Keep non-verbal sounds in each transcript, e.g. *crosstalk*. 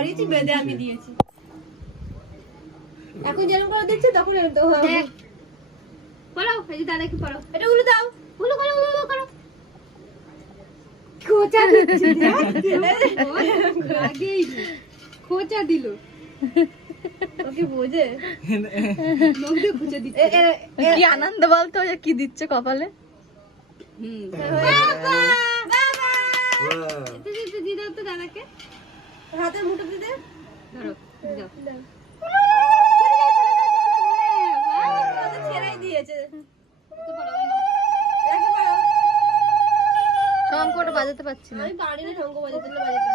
করিয়েছি বেঁধে আমি দিয়েছি। এখন যেরকম করে দিচ্ছে তখন এরকম তো হবে। পড়াও এই যে দাদাকে পড়াও। এটা উলু দাও। উলু করো উলু করো। খোঁচা দিচ্ছে *laughs* খোঁচা দিল। ওকে বোঝে। নখ দিয়ে খুঁজে দিচ্ছে কি আনন্দ বলতো যে কি দিচ্ছে কপালে? হুম। বাবা! দাও তো দাদাকে। হাতের মুঠো দিতে? ধরো ছেড়াই দিয়েছে। শঙ্কটা বাজাতে পারছি না। আমি পারি না বাজাতে না বাজাতে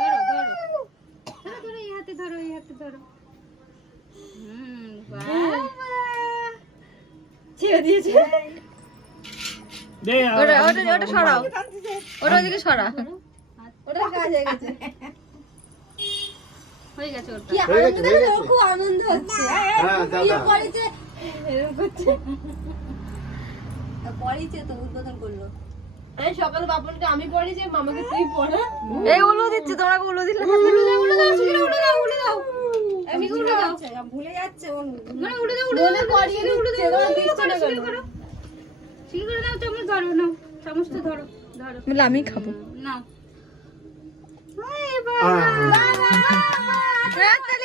ধরো ধরো ধরো। ধরো এই হাতে ধরো এই হাতে ধরো। হুম ছেড়ে দিয়েছে। ওটা ওটা ওটা সরাও। ওটা ওদিকে সরা। ওটা কাজ হয়ে গেছে। হয়ে গেছে ওটা। কি আনন্দ দেখো, খুব আনন্দ হচ্ছে। হ্যাঁ, দাও, ইয়ে দাও। এরকম করছে। পড়িয়েছে তো উদ্বোধন করল। আমি সকালে বাপনকে আমি পড়িয়েছি মামাকে তুই পড়া। এই উলো দিচ্ছে তোমরা উলো দিলে উড়ে দাও উড়ে দাও শিখে উড়ে দাও উড়ে দাও। আমি উড়ে দাও। ভুলে যাচ্ছে ও উড়ে দাও উড়ে দাও করিয়ে উড়ে দিচ্ছে, দাও ওরা না দাও কেন? করো। শিখে করে দাও চামচ ধরো নাও। চামচটা ধরো ধরো। আমি খাব। নাও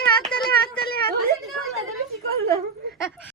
হাত তালি হাত